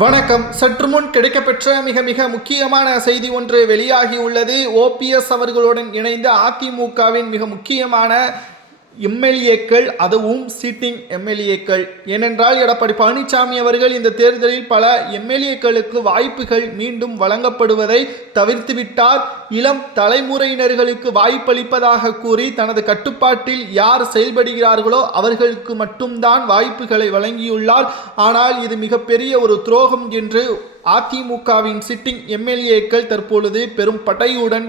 வணக்கம். சற்று முன் கிடைக்கப்பெற்ற மிக மிக முக்கியமான செய்தி ஒன்று வெளியாகி உள்ளது. ஓபிஎஸ் அவர்களுடன் இணைந்த அதிமுகவின் மிக முக்கியமான எம்எல்ஏக்கள், அதுவும் சிட்டிங் எம்எல்ஏக்கள். ஏனென்றால் எடப்பாடி பழனிசாமி அவர்கள் இந்த தேர்தலில் பல எம்எல்ஏக்களுக்கு வாய்ப்புகள் மீண்டும் வழங்கப்படுவதை தவிர்த்துவிட்டார். இளம் தலைமுறையினர்களுக்கு வாய்ப்பளிப்பதாக கூறி தனது கட்டுப்பாட்டில் யார் செயல்படுகிறார்களோ அவர்களுக்கு மட்டும்தான் வாய்ப்புகளை வழங்கியுள்ளார். ஆனால் இது மிகப்பெரிய ஒரு துரோகம் என்று அதிமுகவின் சிட்டிங் எம்எல்ஏக்கள் தற்பொழுது பெரும் படையுடன்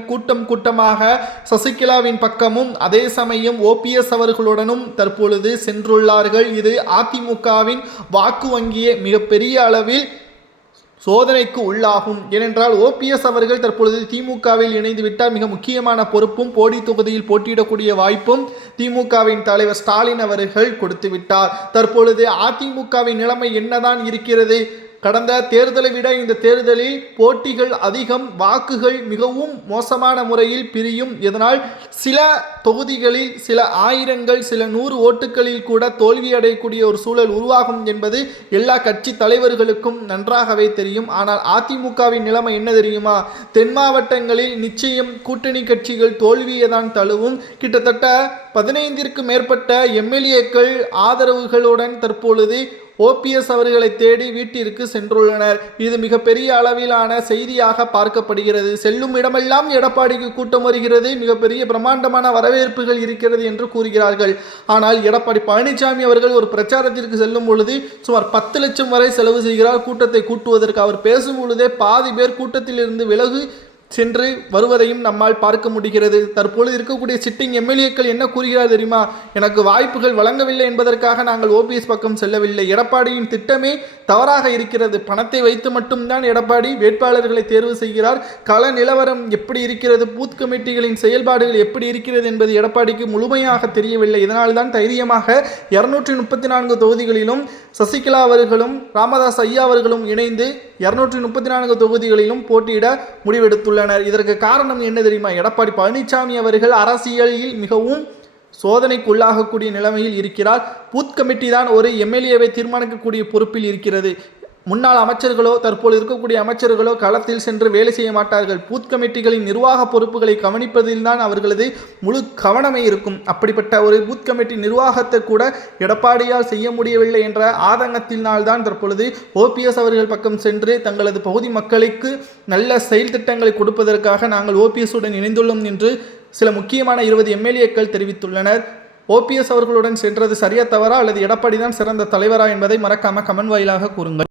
கூட்டமாக சசிகலாவின் பக்கமும் அதே சமயம் ஓபிஎஸ் அவர்களுடனும் தற்பொழுது சென்றுள்ளார்கள். இது அதிமுகவின் வாக்கு வங்கியை மிகப்பெரிய அளவில் சோதனைக்கு உள்ளாகும். ஏனென்றால் ஓபிஎஸ் அவர்கள் தற்பொழுது திமுகவில் இணைந்து விட்டால் மிக முக்கியமான பொறுப்பும் போடி தொகுதியில் போட்டியிடக்கூடிய வாய்ப்பும் திமுகவின் தலைவர் ஸ்டாலின் அவர்கள் கொடுத்து விட்டார். தற்பொழுது அதிமுகவின் நிலைமை என்னதான் இருக்கிறது? கடந்த தேர்தலை விட இந்த தேர்தலில் போட்டிகள் அதிகம், வாக்குகள் மிகவும் மோசமான முறையில் பிரியும். இதனால் சில தொகுதிகளில் சில ஆயிரங்கள், சில 100 ஓட்டுகளில் கூட தோல்வி அடையக்கூடிய ஒரு சூழல் உருவாகும் என்பது எல்லா கட்சி தலைவர்களுக்கும் நன்றாகவே தெரியும். ஆனால் அதிமுகவின் நிலைமை என்ன தெரியுமா? தென் மாவட்டங்களில் நிச்சயம் கூட்டணி கட்சிகள் தோல்வியை தான் தழுவும். கிட்டத்தட்ட 15க்கும் மேற்பட்ட எம்எல்ஏக்கள் ஆதரவுகளுடன் தற்பொழுது ஓபிஎஸ் அவர்களை தேடி வீட்டிற்கு சென்றுள்ளனர். இது மிகப்பெரிய அளவிலான செய்தியாக பார்க்கப்படுகிறது. செல்லும் இடமெல்லாம் எடப்பாடிக்கு கூட்டம் வருகிறது, மிகப்பெரிய பிரம்மாண்டமான வரவேற்புகள் இருக்கிறது என்று கூறுகிறார்கள். ஆனால் எடப்பாடி பழனிசாமி அவர்கள் ஒரு பிரச்சாரத்திற்கு செல்லும் பொழுது சுமார் 10 லட்சம் வரை செலவு செய்கிறார் கூட்டத்தை கூட்டுவதற்கு. அவர் பேசும் பொழுதே பாதி பேர் கூட்டத்தில் இருந்து விலகு சென்று வருவதையும் நம்மால் பார்க்க முடிகிறது. தற்பொழுது இருக்கக்கூடிய சிட்டிங் எம்எல்ஏக்கள் என்ன கூறுகிறார் தெரியுமா? எனக்கு வாய்ப்புகள் வழங்கவில்லை என்பதற்காக நாங்கள் ஓபிஎஸ் பக்கம் செல்லவில்லை. எடப்பாடியின் திட்டமே தவறாக இருக்கிறது. பணத்தை வைத்து மட்டும்தான் எடப்பாடி வேட்பாளர்களை தேர்வு செய்கிறார். கள நிலவரம் எப்படி இருக்கிறது, பூத் கமிட்டிகளின் செயல்பாடுகள் எப்படி இருக்கிறது என்பது எடப்பாடிக்கு முழுமையாக தெரியவில்லை. இதனால்தான் தைரியமாக 234 தொகுதிகளிலும் சசிகலா அவர்களும் ராமதாஸ் ஐயா அவர்களும் இணைந்து 234 தொகுதிகளிலும் போட்டியிட முடிவெடுத்துள்ளனர். இதற்கு காரணம் என்ன தெரியுமா? எடப்பாடி பழனிசாமி அவர்கள் அரசியலில் மிகவும் சோதனைக்குள்ளாகக்கூடிய நிலைமையில் இருக்கிறார். பூத் கமிட்டி தான் ஒரு எம்எல்ஏவை தீர்மானிக்கக்கூடிய பொறுப்பில் இருக்கிறது. முன்னாள் அமைச்சர்களோ தற்போது இருக்கக்கூடிய அமைச்சர்களோ களத்தில் சென்று வேலை செய்ய மாட்டார்கள். பூத் கமிட்டிகளின் நிர்வாக பொறுப்புகளை கவனிப்பதில் தான் அவர்களது முழு கவனமே இருக்கும். அப்படிப்பட்ட ஒரு பூத் கமிட்டி நிர்வாகத்தை கூட எடப்பாடியால் செய்ய முடியவில்லை என்ற ஆதங்கத்தினால்தான் தற்பொழுது ஓபிஎஸ் அவர்கள் பக்கம் சென்று தங்களது பகுதி மக்களுக்கு நல்ல செயல் திட்டங்களை கொடுப்பதற்காக நாங்கள் ஓபிஎஸ் உடன் இணைந்துள்ளோம் என்று சில முக்கியமான 20 எம்எல்ஏக்கள் தெரிவித்துள்ளனர். ஓபிஎஸ் அவர்களுடன் சென்றது சரியா தவறா, அல்லது எடப்பாடி தான் சிறந்த தலைவரா என்பதை மறக்காம கமெண்ட் வாயிலாக கூறுங்கள்.